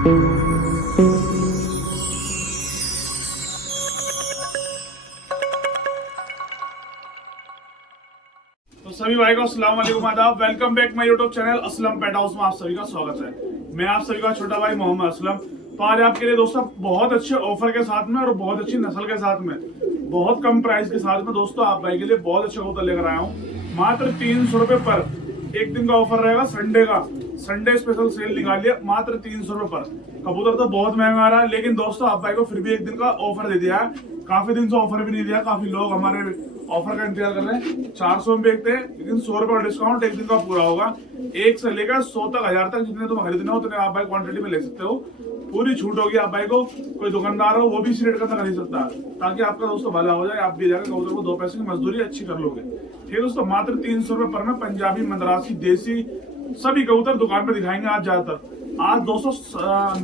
तो सभी भाई को अस्सलाम वालेकुम, आदाब। Welcome back my YouTube channel Aslam pet house में आप सभी का स्वागत है। मैं आप सभी का छोटा भाई मोहम्मद असलम। तो आज आपके लिए दोस्तों बहुत अच्छे ऑफर के साथ में और बहुत अच्छी नस्ल के साथ में बहुत कम प्राइस के साथ में दोस्तों आप भाई के लिए बहुत अच्छा कबूतर लेकर आया हूँ। मात्र 300 रुपए पर। एक दिन का ऑफर रहेगा संडे का, संडे स्पेशल सेल निकालिए मात्र 300 रुपए पर। कबूतर तो बहुत महंगा आ रहा है, लेकिन दोस्तों आप भाई को फिर भी एक दिन का ऑफर दे दिया है। काफी दिन से ऑफर भी नहीं दिया, काफी लोग हमारे ऑफर का इंतजार कर रहे हैं। 400 में बेचते हैं, लेकिन 100 रुपए का डिस्काउंट एक दिन का पूरा होगा। 1 से लेकर 100 तक, 1000 तक जितने तुम खरीदने हो उतने आप भाई क्वांटिटी में ले सकते हो। पूरी छूट होगी आप भाई को। कोई दुकानदार हो वो भी इस रेट का खरीद सकता है, ताकि आपका दोस्तों भला हो जाए। आप भी जाकर कबूतर को 2 पैसे की मजदूरी अच्छी कर लोगे। ठीक है दोस्तों, मात्र 300 रुपए पर में पंजाबी, मद्रासी, देसी सभी कबूतर दुकान पे दिखाएंगे आज ज्यादातर। आज दोस्तों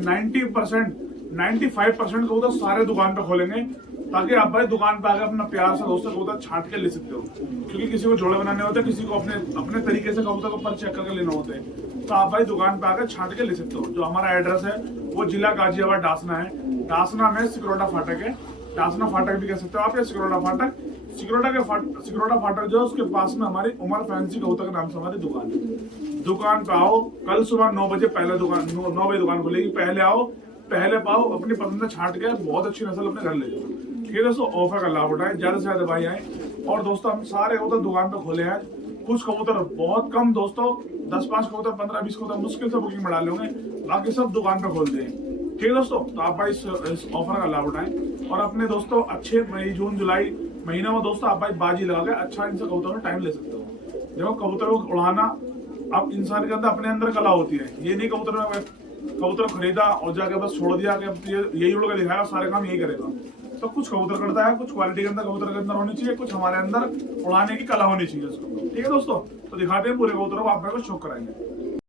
95% कबूतर सारे दुकान पे खोलेंगे, ताकि आप भाई दुकान पे आकर अपना प्यार से दोस्तों कबूतर छांट के ले सकते हो। क्योंकि किसी को जोड़े बनाने होते हैं, किसी को अपने तरीके से कबूतर को पर चेक करके लेना होते हैं। तो आप भाई दुकान पे आकर छांट के ले सकते हो। जो हमारा एड्रेस है वो जिला गाजियाबाद डासना है। डासना में सिकरोटा फाटक है। डासना फाटक भी कह सकते हो आप, या सिकरोटा फाटक। सिकरोटा फाटक जो है उसके पास में हमारी उमर फैंसी कबूतर के नाम से हमारी दुकान है। दुकान पे आओ, कल सुबह 9 बजे पहले दुकान 9 बजे दुकान खुलेगी। पहले आओ, पहले पाओ, अपनी पसंद से छांट के बहुत अच्छी नस्ल अपने घर ले जाओ। ठीक है दोस्तों, ऑफर का लाभ उठाए, ज्यादा से ज्यादा भाई आए। और दोस्तों हम सारे कबूतर दुकान पे खोले हैं। कुछ कबूतर बहुत कम दोस्तों, 10-5 कबूतर, 15-20 कबूतर मुश्किल से बुकिंग में डाले होंगे, बाकी सब दुकान पे खोलते हैं। ठीक है दोस्तों, तो आप भाई इस ऑफर का लाभ उठाएं और अपने दोस्तों अच्छे मई, जून, जुलाई महीने में दोस्तों आप भाई बाजी लगा के अच्छा इनसे कबूतर में टाइम ले सकते हो। देखो कबूतर को उड़ाना अब इंसान के अंदर अपने अंदर कला होती है। ये नहीं कबूतर खरीदा और जाके बस छोड़ दिया कि यही उड़ के दिखाएगा, सारे काम यही करेगा। तो कुछ कबूतर करता है, कुछ क्वालिटी के अंदर कबूतर के अंदर होनी चाहिए, कुछ हमारे अंदर उड़ाने की कला होनी चाहिए उसको। ठीक है दोस्तों, तो दिखाते हैं पूरे कबूतरों को, आप मेरे को शौक कराएंगे।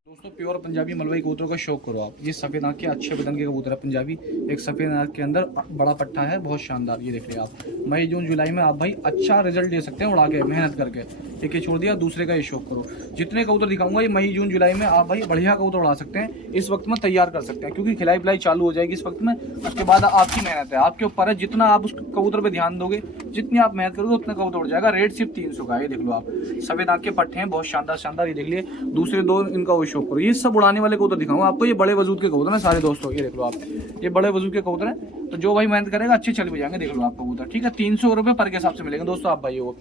दोस्तों प्योर पंजाबी मलवई कबूतरों का शौक करो आप। ये सफेद आंख के अच्छे बदन के कबूतर है पंजाबी। एक सफेद आंख के अंदर बड़ा पट्टा है, बहुत शानदार। ये देख रहे आप, मई, जून, जुलाई में आप भाई अच्छा रिजल्ट दे सकते हैं उड़ा के, मेहनत करके। एक ये छोड़ दिया, दूसरे का ये शौक करो। जितने कबूतर दिखाऊंगा ये मई, जून, जुलाई में आप भाई बढ़िया कबूतर उड़ा सकते हैं। इस वक्त में तैयार कर सकते हैं, क्योंकि खिलाई पिलाई चालू हो जाएगी इस वक्त में। उसके बाद आपकी मेहनत है, आपके ऊपर है। जितना आप उस कबूतर पे ध्यान दोगे, जितनी आप मेहनत करोगे, उतना कबूतर उड़ जाएगा। रेट सिर्फ 300 का। ये देख लो आप, सफेद आंख के पट्टे हैं, बहुत शानदार शानदार। ये देख लिए, दूसरे 2 इनका वो शौक करो। ये सब उड़ाने वाले कबूतर दिखाऊंगा आपको। ये बड़े वजूद के कबूतर हैं सारे दोस्तों। ये देख लो आप, ये बड़े वजूद के कबूतर हैं। तो जो भाई मेहनत करेगा अच्छे चल भी जाएंगे। देख लो आप कबूतर, ठीक है। 300 रुपए पर के हिसाब से मिलेंगे दोस्तों आप भाई को।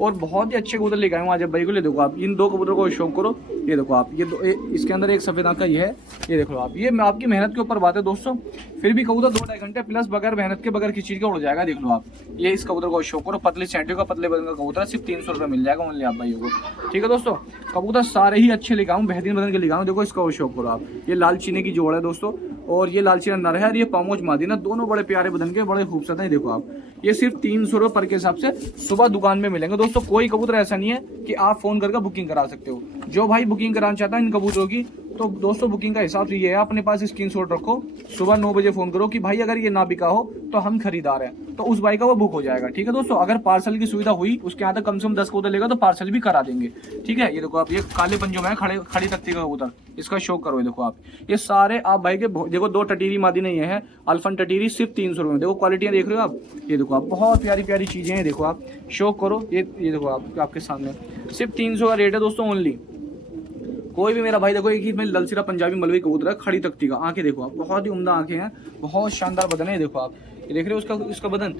और बहुत ही अच्छे कबूतर लेके आए हूँ आज भाई को। ले देखो आप, इन 2 कबूतरों को शौक करो। ये देखो आप, इसके अंदर एक सफेद आंख का ये है। ये देखो आप, ये आपकी मेहनत के ऊपर बात है दोस्तों। फिर भी कबूतर 2-2.5 घंटे प्लस बगैर मेहनत के, बगैर किसी के उड़ जाएगा। देख लो आप, ये इस कबूतर को शौक करो। पतले सेंटियो का, पतले बदन का कबूतर, सिर्फ 300 रुपये मिल जाएगा ओनली आप भाइयों को। ठीक है दोस्तों, कबूतर सारे ही अच्छे लेके आऊँ, बेहतरीन बदन के लेके आऊँ। देखो इसका वो शौक करो आप। ये लाल चीनी की जोड़ है दोस्तों, और ये लाल चीना नर है, और ये पामोज मादी ना, दोनों बड़े प्यारे बदन के, बड़े खूबसूरत हैं। देखो आप, ये सिर्फ 300 रुपये पर के हिसाब से सुबह दुकान में मिलेंगे दोस्तों। कोई कबूतर ऐसा नहीं है कि आप फोन करके बुकिंग करा सकते हो। जो भाई बुकिंग कराना चाहता है इन कबूतरों की, तो दोस्तों बुकिंग का हिसाब ये है, अपने पास स्क्रीनशॉट रखो। सुबह 9 बजे फोन करो कि भाई अगर ये ना बिका हो तो हम खरीदार हैं, तो उस भाई का वो बुक हो जाएगा। ठीक है दोस्तों, अगर पार्सल की सुविधा हुई, उसके यहाँ तक कम से कम 10 कबूतर लेगा तो पार्सल भी करा देंगे। ठीक है, ये देखो आप, ये काले पंजों में खड़ी तख्ती का कबूतर, इसका शौक करो। ये देखो आप, ये सारे आप भाई के देखो 2 टटीरी मादी नहीं है, अल्फन टटीरी, सिर्फ 300 रुपये में। देखो क्वालिटियाँ देख रहे हो आप। ये देखो आप, बहुत प्यारी प्यारी चीजें हैं। देखो आप, शौक करो। ये देखो आप, आपके सामने सिर्फ 300 का रेट है दोस्तों ओनली। कोई भी मेरा भाई देखो, एक ही में ललसीरा पंजाबी मलवई कबूतर है, खड़ी तख्ती का। आंखें देखो आप, बहुत ही उम्दा आंखें हैं, बहुत शानदार बदन है। देखो आप, ये देख रहे हो उसका बदन,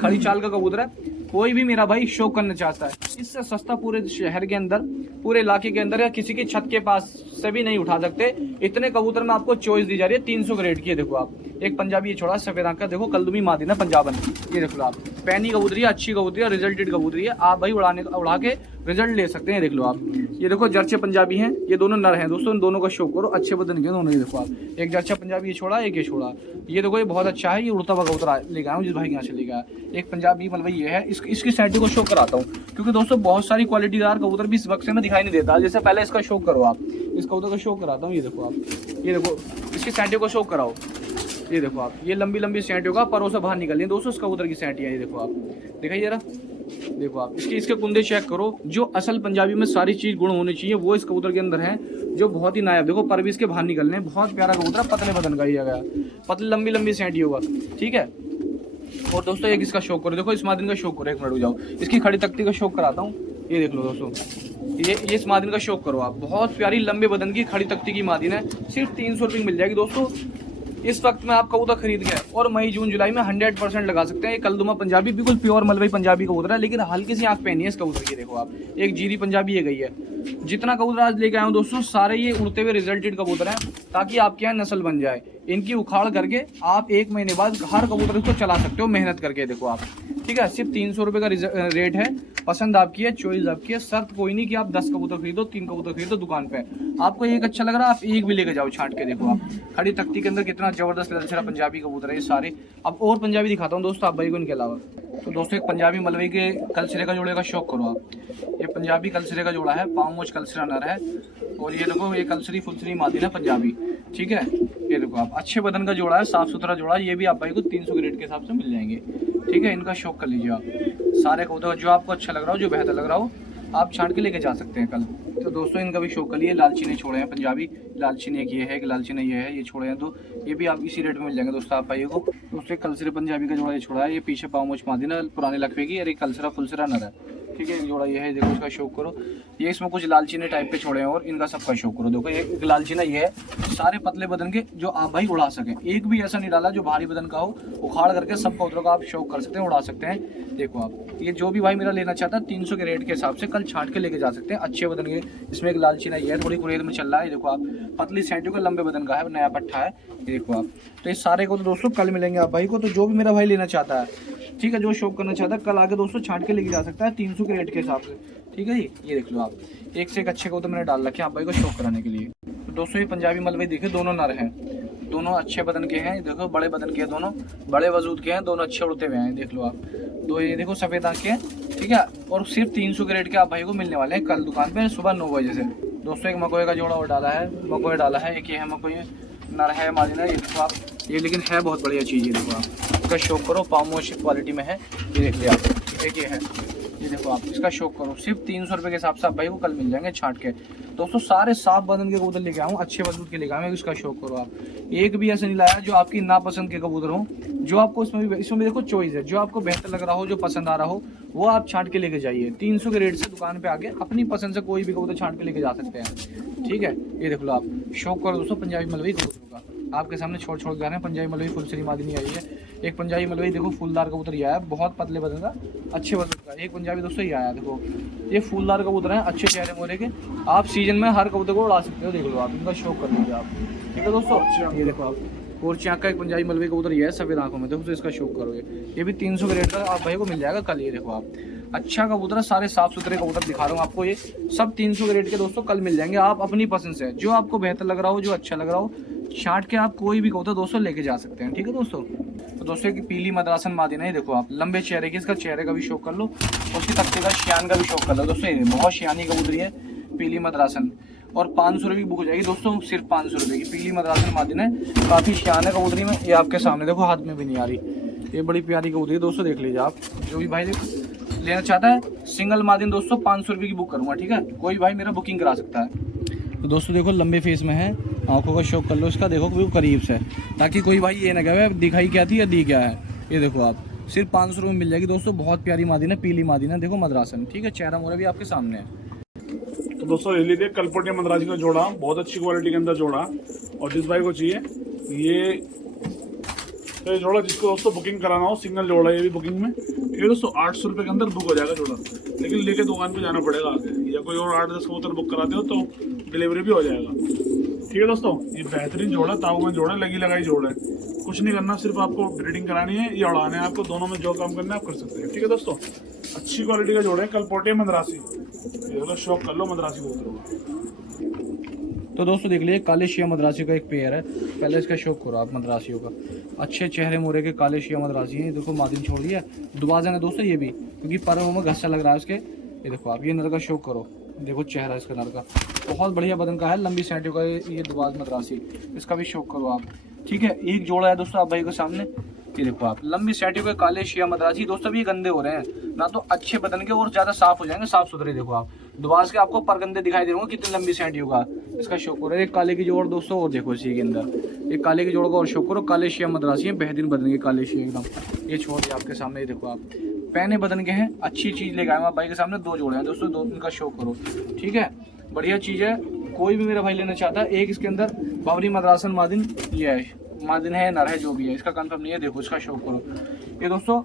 खड़ी चाल का कबूतर है। कोई भी मेरा भाई शौक करना चाहता है, इससे सस्ता पूरे शहर के अंदर, पूरे इलाके के अंदर, या किसी की छत के पास से भी नहीं उठा सकते। इतने कबूतर में आपको चॉइस दी जा रही है 300 के रेट की। देखो आप, एक पंजाबी ये छोड़ा सफेद आंख का, देखो कलदुमी मादी ना पंजाबन। ये देख लो आप, पैनी कबूतरी है, अच्छी कबूतरी है, रिजल्टेड कबूतरी है। आप भाई उड़ा के रिजल्ट ले सकते हैं। देख लो आप, ये देखो जर्चे पंजाबी हैं, ये दोनों नर हैं दोस्तों। इन दोनों का शौक करो, अच्छे बदन के दोनों। ये देखो आप, एक जर्चा पंजाबी ये छोड़ा, एक ये छोड़ा। ये देखो ये बहुत अच्छा है, ये उड़ता हुआ कबूतर लेके आया हूँ जिस भाई यहाँ से लेके आया। एक पंजाबी मतलब ये है, इसकी सैंटी को शौक कराता हूँ, क्योंकि दोस्तों बहुत सारी क्वालिटीदार कबूतर भी इस वक्त से में दिखाई नहीं देता। जैसे पहले इसका शौक करो आप, इस कबूतर का शौक कराता हूँ। ये देखो आप, ये देखो इसकी सैंटी को शौक कराओ। ये देखो आप, ये लंबी लंबी सैंटियों का परों से बाहर निकल रही है दोस्तों इस कबूतर की सैंटियाँ। ये देखो आप, दिखाइए जरा, देखो आप इसके कुंदे चेक करो, जो असल पंजाबी में सारी चीज गुण होनी चाहिए वो इस कबूतर के अंदर है, जो बहुत ही नायाब। देखो पर भी इसके बाहर निकलने, बहुत प्यारा कबूतर, पतले बदन का ही है, पतली लंबी लंबी सेंटी होगा, ठीक है। और दोस्तों एक इसका शौक करो, देखो इस मादिन का शौक करो, एक मिनट रुक जाओ, इसकी खड़ी तख्ती का शौक कराता हूँ। ये देख लो दोस्तों, ये इस मादिन का शौक करो आप, बहुत प्यारी लंबे बदन की खड़ी तख्ती की मादिन है, सिर्फ 300 रुपये मिल जाएगी दोस्तों। इस वक्त में आप कबूतर खरीद गए और मई जून जुलाई में 100% लगा सकते हैं। ये कलदुमा पंजाबी बिल्कुल प्योर मलवई पंजाबी कबूतर है, लेकिन हल्की सी आंख पहनी है इस कबूतर की। देखो आप, एक जीरी पंजाबी ये गई है। जितना कबूतर आज लेके आए हूँ दोस्तों, सारे ये उड़ते हुए रिजल्टेड कबूतर हैं, ताकि आपके यहाँ नस्ल बन जाए। इनकी उखाड़ करके आप 1 महीने बाद हर कबूतर इसको चला सकते हो मेहनत करके। देखो आप, ठीक है, सिर्फ 300 रुपये का रेट है। पसंद आपकी है, चॉइस आपकी है, शर्त कोई नहीं कि आप 10 कबूतर खरीदो, 3 कबूतर खरीदो दुकान पे। आपको एक अच्छा लग रहा है, आप एक भी लेके जाओ छांट के। देखो आप, खड़ी तख्ती के अंदर कितना जबरदस्त ललचरा पंजाबी कबूतर है ये सारे। अब और पंजाबी दिखाता हूँ दोस्तों आप भाई को इनके अलावा। तो दोस्तों एक पंजाबी मलवई के कलसिरे का जोड़े का शौक करो आप। ये पंजाबी कलसिरे का जोड़ा है, पाँव मोच कलसिरा नर है, और ये देखो ये कलसरी फुलसरी मादिन है पंजाबी, ठीक है। ये देखो आप, अच्छे बदन का जोड़ा है, साफ सुथरा जोड़ा है। ये भी आप भाई को 300 के रेट के हिसाब से मिल जाएंगे, ठीक है। इनका शौक कर लीजिए आप। सारे कबूतर जो आपको अच्छा लग रहा हो, जो बेहतर लग रहा हो, आप छांट के लेके जा सकते हैं कल। तो दोस्तों इनका भी शौक कर लिए। लालचीने छोड़े हैं पंजाबी, लालचीने एक ये है, एक लालचीने ये है, ये छोड़े हैं तो ये भी आप इसी रेट में मिल जाएंगे दोस्तों आप भाइयों को। दोस्तों कलसिरा पंजाबी का जोड़ा ये छोड़ा है, ये पीछे पाँव मोच मादिन है पुराने लखवे की, और एक कलसिरा फुलसिरा नर है, ठीक है। एक जोड़ा ये है, देखो इसका शौक करो। ये इसमें कुछ लालचीने टाइप के छोड़े हैं, और इनका सबका शौक करो। देखो एक लालचीना ये है, सारे पतले बदन के जो आप भाई उड़ा सकें। एक भी ऐसा नहीं डाला जो भारी बदन का हो, उखाड़ करके सब कबूतरों का आप शौक कर सकते हैं, उड़ा सकते हैं। देखो आप, ये जो भी भाई मेरा लेना चाहता है 300 के रेट के हिसाब से कल छांट के लेके जा सकते हैं, अच्छे बदन के। इसमें एक लालचीना ये है, थोड़ी कुरेद में चल रहा है, देखो आप, पतली सेंटियों का लंबे बदन का है, नया पट्टा है, ये देखो आप। तो ये सारे को तो दोस्तों कल मिलेंगे आप भाई को। तो जो भी मेरा भाई लेना चाहता है, ठीक है, जो शौक करना चाहता है, कल आके दोस्तों छांट के लेके जा सकता है 300 के रेट के हिसाब से, ठीक है जी। ये देख लो आप, एक से एक अच्छे को तो मैंने डाल रखे आप भाई को शौक कराने के लिए। तो दोस्तों ये पंजाबी मलवई देखिए, दोनों नर हैं, दोनों अच्छे बदन के हैं। देखो बड़े बदन के हैं, दोनों बड़े वजूद के हैं, दोनों अच्छे उड़ते हुए हैं। देख लो आप, दो ये देखो सफ़ेद आँख के हैं, ठीक है। और सिर्फ 300 के रेट के आप भाई को मिलने वाले हैं कल दुकान पे सुबह 9 बजे से। दोस्तों एक मकोए का जोड़ा और डाला है, मकोए डाला है, एक ये है मकोए नर है मादिना। ये देखो आप, ये लेकिन है बहुत बढ़िया चीज़। ये देखो आप, इसका शौक करो, पामोश क्वालिटी में है, ये देख लिया आप। एक ये है, ये देखो आप, इसका शौक करो, सिर्फ 300 रुपये के हिसाब से आप भाई को कल मिल जाएंगे छांट के। दोस्तों सारे साफ बदन के कबूतर लेके आऊँ, अच्छे वजूद के लेके आऊँ, इसका शौक करो आप। एक भी ऐसा नहीं लाया जो आपकी नापसंद के कबूतर हो, जो आपको इसमें भी देखो चॉइस है, जो आपको बेहतर लग रहा हो, जो पसंद आ रहा हो, वो आप छांट के लेके जाइए। 300 के रेट से दुकान पे आके अपनी पसंद से कोई भी कबूतर छांट के लेके जा सकते हैं, ठीक है। ये देख लो आप, शौक करो दोस्तों पंजाबी मलवई कबूतरों का। आपके सामने छोड़ जा रहे हैं पंजाबी मलवई फुलसरी मादिनी आई है। एक पंजाबी मलवई देखो फूलदार कबूतर ये आया, बहुत पतले बदन का, अच्छे वजन का। एक पंजाबी दोस्तों ये आया, देखो ये फूलदार कबूतर है, अच्छे चेहरे मोरे के। आप सीजन में हर कबूतर को उड़ा सकते हो, देख लो आप, इनका शौक कर लीजिए आप, ठीक है दोस्तों। ये देखो आप, कोरची आँख का एक पंजाबी मलवई कबूतर ये है, सफ़ेद आँखों में, देखो तो इसका शौक करोगे। ये भी 300 के रेट का आप भाई को मिल जाएगा कल। ये देखो आप, अच्छा कबूतर है, सारे साफ सुथरे कबूतर दिखा रहा हूँ आपको। ये सब 300 के रेट के दोस्तों कल मिल जाएंगे। आप अपनी पसंद से जो आपको बेहतर लग रहा हो, जो अच्छा लग रहा हो, छांट के आप कोई भी कबूतर दोस्तों लेके जा सकते हैं, ठीक है दोस्तों। तो दोस्तों की पीली मद्रासन मादिना है, देखो आप, लंबे चेहरे की, इसका चेहरे का भी शौक कर लो, उसकी तख्ते का शियान का भी शौक कर लो दोस्तों। ये बहुत शियानी कबूतरी है, पीली मद्रासन, और 500 रुपये की बुक हो जाएगी दोस्तों, सिर्फ 500 रुपये की। पीली मद्रासन मादिना है, काफ़ी शियान है कबूतरी में। ये आपके सामने देखो, हाथ में भी नहीं आ रही, ये बड़ी प्यारी कबूतरी है दोस्तों, देख लीजिए आप। जो भी भाई लेना चाहता है सिंगल मादिन दोस्तों 500 रुपये की बुक करूँगा, ठीक है। कोई भाई मेरा बुकिंग करा सकता है। तो दोस्तों देखो लंबे फेस में है, आंखों का शौक कर लो इसका, देखो बिल्कुल करीब से, ताकि कोई भाई ये ना कहे दिखाई क्या थी या दी क्या है। ये देखो आप, सिर्फ 500 रुपये में मिल जाएगी दोस्तों, बहुत प्यारी मादिन है, पीली मादिन है, देखो मद्रासन, ठीक है। चेहरा मोरा भी आपके सामने है। तो दोस्तों ले लीजिए कलपटिया मद्रासी का जोड़ा, बहुत अच्छी क्वालिटी के अंदर जोड़ा। और जिस भाई को चाहिए ये तो ये जोड़ा, जिसको दोस्तों बुकिंग कराना हो, सिंगल जोड़ा ये भी बुकिंग में, ये दोस्तों 800 रुपये के अंदर बुक हो जाएगा जोड़ा। लेकिन लेके दुकान पे जाना पड़ेगा आगे, या कोई और 8-10 कबूतर बुक कराते हो तो डिलीवरी भी हो जाएगा, ठीक है दोस्तों। ये बेहतरीन जोड़ा, ताऊमन जोड़ा, लगी लगाई जोड़ा है, कुछ नहीं करना, सिर्फ आपको ब्रीडिंग करानी है या उड़ाना है आपको, दोनों में जो काम करना है आप कर सकते हैं, ठीक है दोस्तों। अच्छी क्वालिटी का जोड़ा है कलपोटिया मद्रासी, ये शौक कर लो मद्रासी कबूतरों का। तो दोस्तों देख लीजिए काले शिया मद्रासी का एक पेयर है, पहले इसका शौक करो आप मद्रासियों का। अच्छे चेहरे मोरे के काले शिया मद्रासी हैं, देखो मादिन छोड़ दिया, दुबाजन है दोस्तों ये भी, क्योंकि पैरों में घस्सा लग रहा है उसके। ये देखो आप, ये नर का शौक करो, देखो चेहरा इसका नर का बहुत बढ़िया बदन का है, लंबी सेंटियों का ये दुबाज मद्रासी, इसका भी शौक करो आप, ठीक है। एक जोड़ा है दोस्तों आप भाई के सामने, ये देखो आप, लंबी सैटी हुए काले शिया मद्रासी दोस्तों भी गंदे हो रहे हैं ना, तो अच्छे बदन के और ज्यादा साफ हो जाएंगे, साफ सुथरे। देखो आप दुबास के आपको परगंदे दिखाई दे रहे होंगे, कितनी लंबी सैटी होगा। इसका शोकर है, एक काले की जोड़ दोस्तों और देखो इसी के अंदर, एक काले की जोड़ का और शोकर हो, काले शिया मद्रासी है, बेहतरीन बदन के काले शिया एकदम। ये छोड़ दिया आपके सामने, ये देखो आप पहने बदन के हैं, अच्छी चीज लेके आए भाई के सामने। 2 जोड़े हैं दोस्तों, 2 इनका शो करो, ठीक है, बढ़िया चीज है। कोई भी मेरा भाई लेना चाहता है, एक इसके अंदर बाबरी मद्रासन मादिन ये है, मादिन है नर है जो भी है, इसका कंफर्म नहीं है। देखो इसका शो करो ये दोस्तों,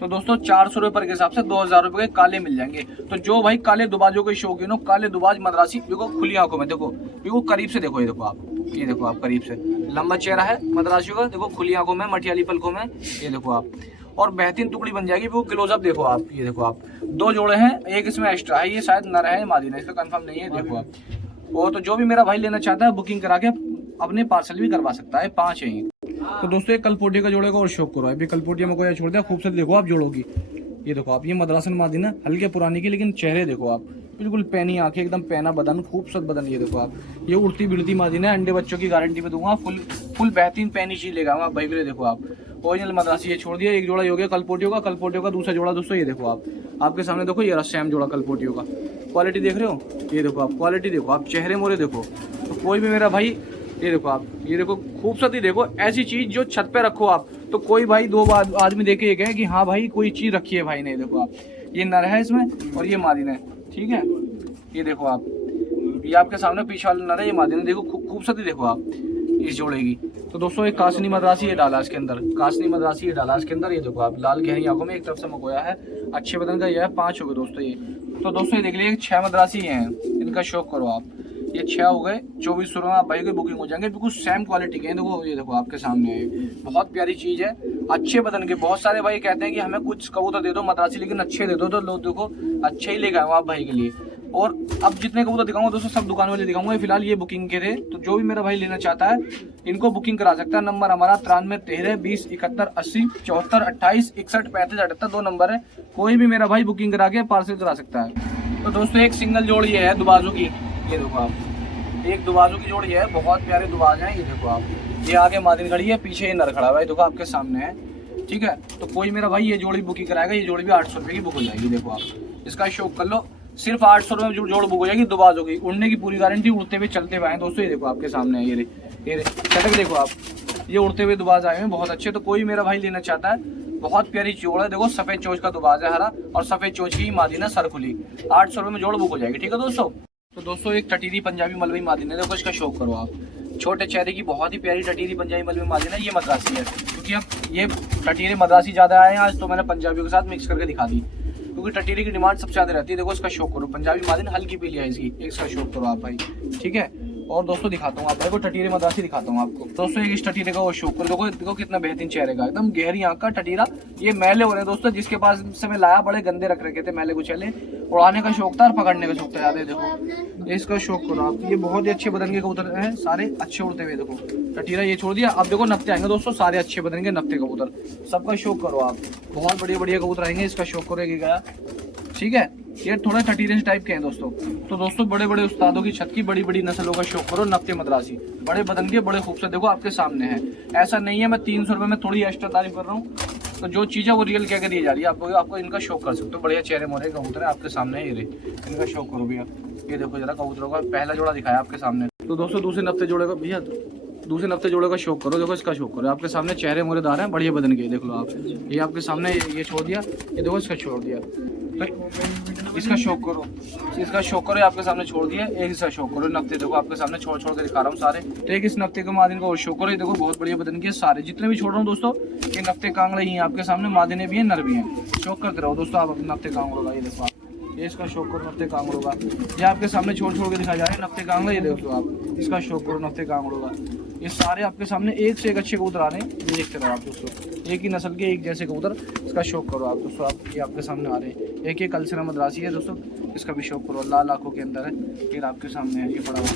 तो दोस्तों 400 रुपये पर के हिसाब से 2000 रुपये के काले मिल जाएंगे। तो जो भाई काले दुबाजों के शौकीन हो, काले दुबाज मद्रासी, देखो खुली आंखों में, देखो बिल्कुल करीब से देखो, ये देखो आप, ये देखो आप करीब से, लंबा चेहरा है मद्रासियों का, देखो खुली आंखों में, मटियाली पलकों में, ये देखो आप, और बेहतरीन टुकड़ी बन जाएगी। वो क्लोजअप देखो आप, ये देखो आप 2 जोड़े हैं, एक इसमें एक्स्ट्रा है, ये शायद नर है मादिन है, इसका कंफर्म नहीं है। देखो आप, और तो जो भी मेरा भाई लेना चाहता है बुकिंग करा के अपने पार्सल भी करवा सकता है। 5 है ये। तो दोस्तों एक कलपोटिया का जोड़ेगा और शौक करो, अभी कलपोटिया में कोई छोड़ दिया, खूबसूरत देखो आप जोड़ों की, ये देखो आप, ये मद्रासन मादिन है, हल्के पुरानी की, लेकिन चेहरे देखो आप, बिल्कुल पैनी आंखें, एकदम पैना बदन, खूबसूरत बदन। ये देखो आप, ये उड़ती बिड़ती मादिन है, अंडे बच्चों की गारंटी पे दूंगा, फुल बेहतरीन पैनी चीज लेगा आप भाई के लिए। देखो आप ओरिजिनल मद्रासी, ये छोड़ दिया, एक जोड़ा हो गया कलपोटियों का। कलपोटियों का दूसरा जोड़ा दोस्तों ये देखो आप, आपके सामने देखो, ये सेम जोड़ा कलपोटियों का। क्वालिटी देख रहे हो, ये देखो आप क्वालिटी देखो आप, चेहरे मोरे देखो। तो कोई भी मेरा भाई, ये देखो आप, ये देखो खूबसूरती देखो, ऐसी चीज जो छत पे रखो आप, तो कोई भाई 2 आदमी देखे ये कहे कि हाँ भाई कोई चीज रखी है भाई ने। देखो आप, ये नर है इसमें और ये मादिन है, ठीक है। ये देखो आप, ये आपके सामने पीछे वाला नर है, ये मादिन है, देखो खूबसूरती देखो आप इस जोड़े की। तो दोस्तों एक कासनी मद्रासी ये डाला इसके अंदर, कासनी मद्रासी ये डाला इसके अंदर, ये देखो आप, लाल गहरी आंखों में, एक तरफ से मकोया है, अच्छे बदन का, ये है 5 हो गए दोस्तों ये। तो दोस्तों ये देख लीजिए 6 मद्रासी ये हैं, इनका शौक करो आप, ये 6 हो गए, 2400 में आप भाई की बुकिंग हो जाएंगे, बिल्कुल सेम क्वालिटी के। देखो ये देखो आपके सामने है, बहुत प्यारी चीज है, अच्छे बदन के। बहुत सारे भाई कहते हैं कि हमें कुछ कबूतर दे दो मद्रासी, लेकिन अच्छे दे दो, तो लोग देखो अच्छे ही लेके आऊँ आप भाई के लिए। और अब जितने कबूतर दिखाऊंगा दोस्तों सब दुकान वाले दिखाऊंगा, फिलहाल ये बुकिंग के थे। तो जो भी मेरा भाई लेना चाहता है इनको बुकिंग करा सकता है। नंबर हमारा 93 13 20 71 80 74 28 61 35 78, 2 नंबर है। कोई भी मेरा भाई बुकिंग करा के पार्सल करा सकता है। तो दोस्तों एक सिंगल जोड़ ये है दुबाजों की, ये देखो आप, एक दुबाजों की जोड़ी है, बहुत प्यारे दुबाज हैं। ये देखो आप, ये आगे मादिन खड़ी है, पीछे ये नर खड़ा हुआ है, देखो आपके सामने है, ठीक है। तो कोई मेरा भाई ये जोड़ी बुकिंग कराएगा, ये जोड़ी भी 800 रुपये की बुक हो जाएगी। देखो आप इसका शौक कर लो, सिर्फ 800 रुपये में जोड़ बुक हो जाएगी दुबाजों की, उड़ने की पूरी गारंटी, उड़ते हुए चलते हुए आए दोस्तों। ये देखो आपके सामने है, ये चटक देखो आप, ये उड़ते हुए दुबाज आए हैं बहुत अच्छे। तो कोई मेरा भाई लेना चाहता है, बहुत प्यारी जोड़ है, देखो सफेद चोंच का दुबाज है हरा, और सफेद चोंच की मादिन है सर खुली, 800 रुपये में जोड़ बुक हो जाएगी, ठीक है दोस्तों। तो दोस्तों एक टटीरी पंजाबी मलबई मादिन है, देखो इसका शौक करो आप, छोटे चेहरे की बहुत ही प्यारी टटीरी पंजाबी मलबई मादिन है, ये मद्रासी है। क्योंकि अब ये टटीरे मद्रासी ज्यादा आए हैं आज, तो मैंने पंजाबियों के साथ मिक्स करके दिखा दी, क्योंकि टटीरी की डिमांड सबसे ज्यादा रहती है। देखो इसका शौक करो, पंजाबी मादिन हल्की पीली है इसकी, इसका शौक करो आप भाई, ठीक है। और दोस्तों दिखाता हूँ आप भाई को टटीरे मद्रासी दिखाता हूँ आपको। दोस्तों एक इस टटीरे का वो शौक करो, देखो कितना बेहतरीन चेहरे का, एकदम गहरी आंख का टटीरा। ये मैले हो रहे हैं दोस्तों, जिसके पास से मैं लाया बड़े गंदे रख रखे थे मैले कुचैले, उड़ाने का शौक था और पकड़ने का शौक था, याद है। देखो इसका शौक करो आप, ये बहुत ही अच्छे बदन के कबूतर हैं, सारे अच्छे उड़ते हुए। देखो टटीरा ये छोड़ दिया, अब देखो नफ्ते आएंगे दोस्तों, सारे अच्छे बदन के नफ्ते कबूतर, सबका शौक करो आप, बहुत बढ़िया बढ़िया कबूतर आएंगे, इसका शौक करो गया, ठीक है। ये थोड़ा टटीरे टाइप के हैं दोस्तों। तो दोस्तों बड़े बड़े उस्तादों की छत की बड़ी बड़ी नस्लों का शौक करो, नफ्ते मद्रासी, बड़े बदन के, बड़े खूबसूरत, देखो आपके सामने है। ऐसा नहीं है मैं 300 रुपये में थोड़ी एक्स्ट्रा तारीफ कर रहा हूँ, तो जो चीज़ है वो रियल क्या दी जा रही है आपको इनका शौक कर सकते हो। बढ़िया चेहरे मोरे कबूतर है आपके सामने, ये इनका शौक करो भैया। ये देखो जरा कबूतरों का पहला जोड़ा दिखाया आपके सामने। तो दोस्तों दूसरे नफ्ते जोड़े का भैया, दूसरे नफ्ते जोड़े का शौक करो, देखो इसका शौक करो, आपके सामने चेहरे मोरेदार हैं, बढ़िया बदन के, देख लो आप। ये आपके सामने ये छोड़ दिया, ये देखो इसका छोड़ दिया, तो इसका शौक करो, इसका शौक करो, आपके सामने छोड़ दिया। एक इसका शौक करो, नफ्ते देखो आपके सामने छोड़ के दिखा रहा हूँ सारे। तो एक इस नफ्ते के मादिन का और शौक करो, ये देखो बहुत बढ़िया बदन के सारे जितने भी छोड़ रहा हूँ दोस्तों, ये नफ्ते कांगड़े ही हैं आपके सामने, मादिने भी हैं, नर भी हैं। शौक करते रहो दोस्तों आप नफ्ते कांगड़ों का, ये देखो आप, ये इसका शौक करो नफ्ते कांगड़ों का, ये आपके सामने छोड़ के दिखाया जा रहा है नफ्ते कांगड़ा, ये देखो आप, इसका शौक करो नफ्ते कांगड़ों का। ये सारे आपके सामने एक से एक अच्छे कबूतर आ रहे हैं, ये देखते रहो आप दोस्तों, एक ही नस्ल के एक जैसे कबूतर, इसका शौक करो आप दोस्तों। आप ये आपके सामने आ रहे हैं, एक ये कलसरा मद्रासी है दोस्तों, इसका भी शौक करो, लाल आंखों के अंदर है, ये आपके सामने है, ये पड़ा हुआ,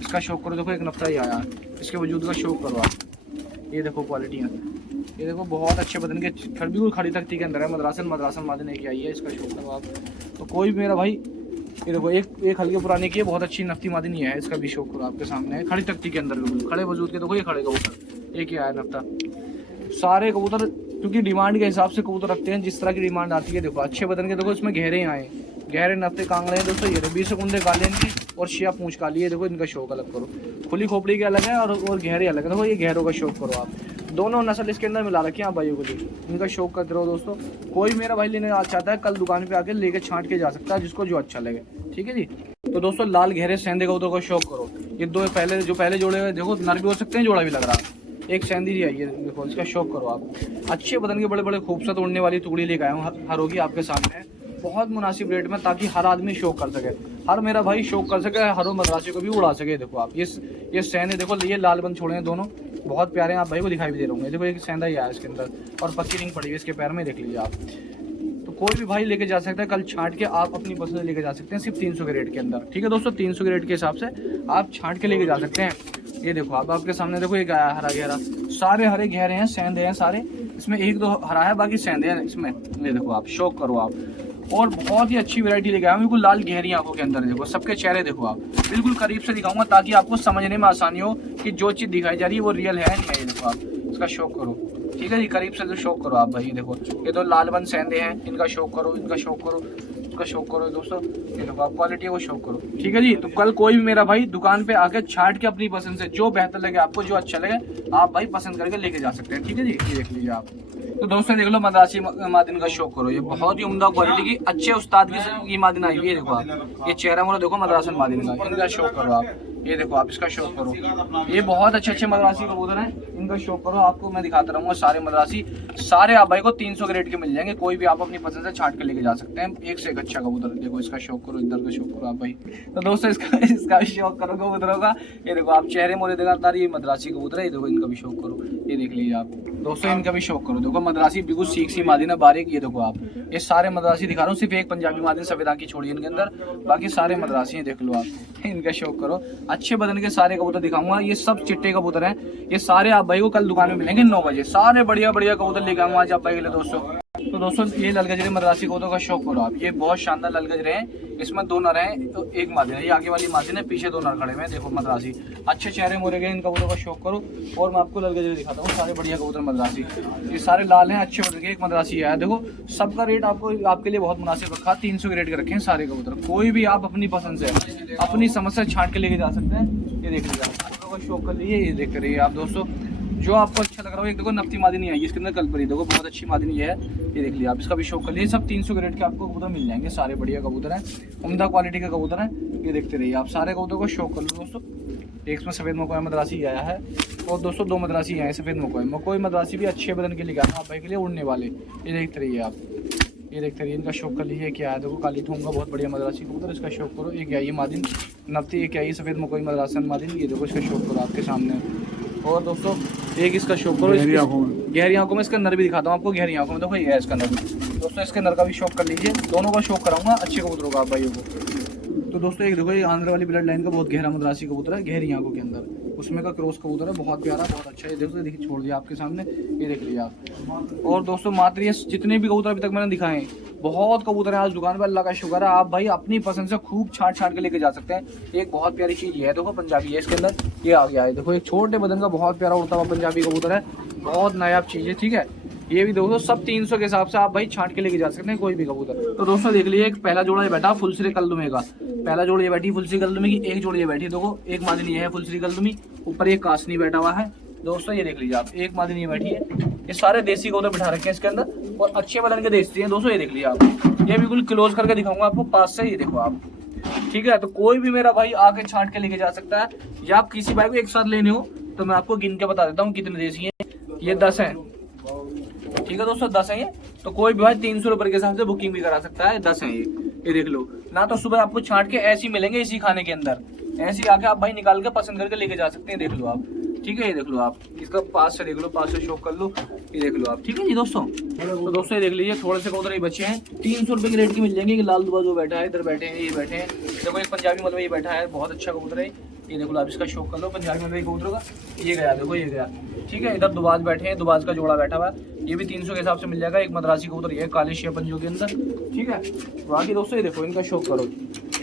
इसका शौक करो। देखो एक नफ्ता ही आया, इसके वजूद का शौक करो आप। ये देखो क्वालिटियाँ, ये देखो बहुत अच्छे बदन के, बिल्कुल खड़ी तख्ती के अंदर है, मद्रासन मादिन एक आई है, इसका शौक करो आप। तो कोई भी मेरा भाई, ये देखो एक हल्के पुराने की है, बहुत अच्छी नफ्ती मादिन है, इसका भी शौक करो, आपके सामने है, खड़ी तख्ती के अंदर बिल्कुल खड़े वजूद के। देखो ये खड़े कबूतर, एक ही आया नफ्ता, सारे कबूतर क्योंकि डिमांड के हिसाब से कबूतर रखते हैं, जिस तरह की डिमांड आती है। देखो अच्छे बदन के, देखो इसमें घेरे आए, गहरे नफ्ते कांगड़े हैं दोस्तों। ये 20 कुंडे काले इनके और शिया पूंछ काली है। देखो इनका शौक अलग करो, खुली खोपड़ी के अलग है और गहरे अलग है। देखो ये गहरों का शौक करो आप, दोनों नस्ल इसके अंदर मिला रखी है आप भाइयों को लिए। इनका शौक करते रहो दोस्तों। कोई मेरा भाई लेने चाहता है कल दुकान पे आके लेके छांट के जा सकता है, जिसको जो अच्छा लगे। ठीक है जी। तो दोस्तों लाल गहरे सेंधे कबूतर का शौक करो। ये दो पहले जोड़े हुए देखो, नर भी हो सकते हैं, जोड़ा भी लग रहा है। एक सेंधी जी आई है देखो, इसका शौक करो आप। अच्छे बदन के बड़े बड़े खूबसूरत उड़ने वाली टुकड़ी लेकर आया हूँ, हर होगी आपके सामने बहुत मुनासिब रेट में, ताकि हर आदमी शौक कर सके, हर मेरा भाई शौक कर सके, हर मद्रासी को भी उड़ा सके। देखो आप ये सेंधे देखो, ये लाल बंद छोड़े हैं दोनों, बहुत प्यारे हैं। आप भाई को दिखाई भी दे रहे होंगे। देखो एक सेंधा ही आया इसके अंदर और पक्की रिंग पड़ी है इसके पैर में, देख लीजिए आप। तो कोई भी भाई लेके जा सकता है, कल छांट के आप अपनी पसंद से लेके जा सकते हैं, सिर्फ 300 के रेट के अंदर। ठीक है दोस्तों, 300 के रेट के हिसाब से आप छांट के लेके जा सकते हैं। ये देखो आप, आपके सामने देखो एक आया हरा गहरा, सारे हरे गहरे हैं, सेंधे हैं सारे। इसमें एक दो हरा है, बाकी सेंधे हैं इसमें। ये देखो आप, शौक करो आप। और बहुत ही अच्छी वैरायटी लेके आया हूँ, बिल्कुल लाल गहरी आंखों के अंदर। देखो सबके चेहरे देखो आप, बिल्कुल करीब से दिखाऊंगा ताकि आपको समझने में आसानी हो कि जो चीज़ दिखाई जा रही है वो रियल है नहीं है। ये देखो आप, इसका शौक करो। ठीक है जी, करीब से तो शौक करो आप भाई। देखो ये तो लालबन सेंधे हैं, इनका शौक करो, इनका शौक करो, इसका शौक करो दोस्तों। ये देखो आप, क्वालिटी है वो शौक करो। ठीक है जी। तो कल कोई भी मेरा भाई दुकान पे आके छांट के अपनी पसंद से जो बेहतर लगे आपको, जो अच्छा लगे आप भाई पसंद करके लेके जा सकते हैं। ठीक है जी, ये देख लीजिए आप। तो दोस्तों देख लो, मद्रासी मादिन का शौक करो। ये बहुत ही उम्दा क्वालिटी की अच्छे उस्ताद की मादिन आई हुई है। देखो आप, ये चेहरा मोरा देखो मद्रासन मादिन का, इनका शौक करो आप। ये देखो आप, इसका शौक करो। ये बहुत अच्छे मद्रासी कबूतर हैं, इनका शौक करो। आपको मैं दिखाता रहूँगा सारे मद्रासी, सारे आप भाई को 300 के रेट के मिल जाएंगे। कोई भी आप अपनी पसंद से छांट के लेके जा सकते हैं, एक से एक अच्छा कबूतर। देखो इसका शौक करो, इधर का शौक करो आप भाई। तो दोस्तों इसका भी शौक करो कबूतरों का। ये देखो आप, चेहरे मोरे दिखाता, ये मद्रासी कबूतर है। ये देखो इनका भी शौक करो, ये देख लीजिए आप दोस्तों, इनका भी शौक करो। देखो मद्रासी बिल्कुल सीख सी मादिन है, बारीक। ये देखो आप, ये सारे मद्रासी दिखा रहा हूँ, सिर्फ एक पंजाबी मादिन सफेद आंख की छोड़ी इनके अंदर, बाकी सारे मद्रासी हैं। देख लो आप, इनका शौक करो। अच्छे बदन के सारे कबूतर दिखाऊंगा, ये सब चिट्टे कबूतर हैं। ये सारे आप भाई को कल दुकान में मिलेंगे 9 बजे। सारे बढ़िया कबूतर लेकर आऊंगा आज आप भाई के लिए दोस्तों। तो दोस्तों ये ललगजरे मद्रासी कबूतर का शौक करो आप। ये बहुत शानदार ललगजरे हैं, इसमें 2 नर हैं, एक मादिन है। ये आगे वाली मादिन है, पीछे 2 नर खड़े हुए हैं। देखो मद्रासी अच्छे चेहरे मोरे गए, इन कबूतरों का शौक करो। और मैं आपको ललगजरे दिखाता हूँ, सारे बढ़िया कबूतर मद्रासी, ये सारे लाल हैं, अच्छे बदन के। एक मद्रासी आया देखो, सबका रेट आपको आपके लिए बहुत मुनासिब रखा, 300 के रेट के रखे हैं सारे कबूतर। कोई भी आप अपनी पसंद से अपनी समझ से छांट के लेके जा सकते हैं। ये देख लीजिए आप, शौक कर लीजिए। ये देख रही है आप दोस्तों, जो आपको अच्छा लग रहा हो। एक देखो नफ्ती मादिनी आई है इसके अंदर, कल परी देखो, बहुत अच्छी मादिनी है। ये देख लिया आप, इसका भी शौक कर लीजिए। सब 300 के रेट के आपको कबूतर मिल जाएंगे, सारे बढ़िया कबूतर हैं, उम्दा क्वालिटी के कबूतर हैं। ये देखते रहिए आप, सारे कबूतर को शौक कर लो दोस्तों। एक इसमें सफ़ेद मकोई मद्रासी आया है, और दोस्तों 2 मद्रासी आए हैं सफ़ेद मकोई मद्रासी भी अच्छे बदन के लिए आए आप भाई के लिए, उड़ने वाले। ये देखते रहिए आप, ये देखते रहिए, इनका शौक कर लीजिए। क्या है देखो, काली ठूंगा बहुत बढ़िया मद्रासी कबूतर, इसका शौक करो। एक आई मादिन नफ्ती, एक आई सफ़ेद मकोई मद्रासन मादिन। ये देखो इसका शौक करो आपके सामने। और दोस्तों एक इसका शौक करो, गहरी आंखों में इसका नर भी दिखाता हूँ आपको। गहरी आंखों में देखो ये है इसका नर दोस्तों, इसके नर का भी शौक कर लीजिए। दोनों का शौक कराऊंगा अच्छे कबूतरों का आप भाइयों को। तो दोस्तों एक देखो, ये आंध्र वाली ब्लड लाइन का बहुत गहरा मद्रासी कबूतर है, गहरी आंखों के अंदर, उसमें का क्रॉस कबूतर है, बहुत प्यारा, बहुत अच्छा है। देखो देखिए, छोड़ दिया आपके सामने, ये देख लिया आप। और दोस्तों मात्र ये जितने भी कबूतर अभी तक मैंने दिखाए, बहुत कबूतर है आज दुकान पर, अल्लाह का शुक्र है। आप भाई अपनी पसंद से खूब छांट के लेके जा सकते हैं। एक बहुत प्यारी चीज़ ये है, देखो पंजाबी है इसके अंदर, ये आ गया है देखो, एक छोटे बदन का बहुत प्यारा उड़ता हुआ पंजाबी कबूतर है, बहुत नायाब चीज़ है। ठीक है, ये भी दोस्तों सब 300 के हिसाब से आप भाई छांट के लेके जा सकते हैं कोई भी कबूतर। तो दोस्तों देख लीजिए, एक पहला जोड़ा ये बैठा फुलसरी कलदुमे का, पहला जोड़ ये बैठी फुलसरी कलदुमे की, एक जोड़ ये बैठी देखो, एक मादिन ये है फुलसरी कलदुमी, ऊपर एक कासनी बैठा हुआ है दोस्तों। ये देख लीजिए आप, एक मादिन ये बैठी है। ये सारे देसी कबूतर बिठा रखे हैं इसके अंदर, और अच्छे बदन के देसी हैं दोस्तों। ये देख लीजिए आप, ये बिल्कुल क्लोज करके दिखाऊंगा आपको पास से, ये देखो आप। ठीक है, तो कोई भी मेरा भाई आके छांट के लेके जा सकता है, या आप किसी भाई को एक साथ लेने हो तो मैं आपको गिन के बता देता हूँ कितने देसी हैं। ये 10 हैं। ठीक है दोस्तों, 10 है ये। तो कोई भी भाई 300 रुपए के हिसाब से बुकिंग भी करा सकता है। 10 है ये देख लो ना। तो सुबह आपको छांट के ऐसे ही मिलेंगे इसी खाने के अंदर, ऐसे ही आके आप भाई निकाल के पसंद करके लेके जा सकते हैं। देख लो आप, ठीक है, ये देख लो आप, इसका पास से देख लो, पास से शौक कर लो, ये देख लो आप। ठीक है जी दोस्तों। तो दोस्तों ये देख लीजिए, थोड़े से कबूतर ये बच्चे हैं, 300 रुपए के रेट के मिल जाएंगे। कि लाल दुबा जो बैठा है, इधर बैठे हैं, ये बैठे हैं देखो, एक पंजाबी मलवई बैठा है, बहुत अच्छा कबूतर है। ये देखो आप, इसका शौक कर लो पंजाबी मलवई कबूतर का। ये गया देखो, ये गया। ठीक है, इधर दुबाज बैठे हैं, दुबाज का जोड़ा बैठा हुआ है, ये भी 300 के हिसाब से मिल जाएगा। एक मद्रासी कबूतर ये काले शिया पंजों के अंदर। ठीक है, बाकी दोस्तों ये देखो, इनका शौक करो।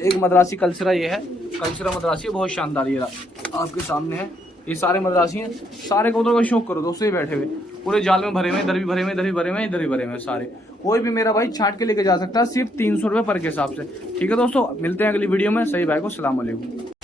एक मद्रासी कलसरा ये है, कलसरा मद्रासी बहुत शानदार, ये आपके सामने है। ये सारे मद्रासी हैं। सारे कबूतर का शौक करो दोस्तों, ये बैठे हुए पूरे जाल में भरे हुए, इधर भी भरे हुए, इधर भी भरे हुए, इधर भी भरे हुए सारे। कोई भी मेरा भाई छांट के लेके जा सकता है सिर्फ 300 रुपये पर के हिसाब से। ठीक है दोस्तों, मिलते हैं अगली वीडियो में। सही भाई को सलाम अलैकुम।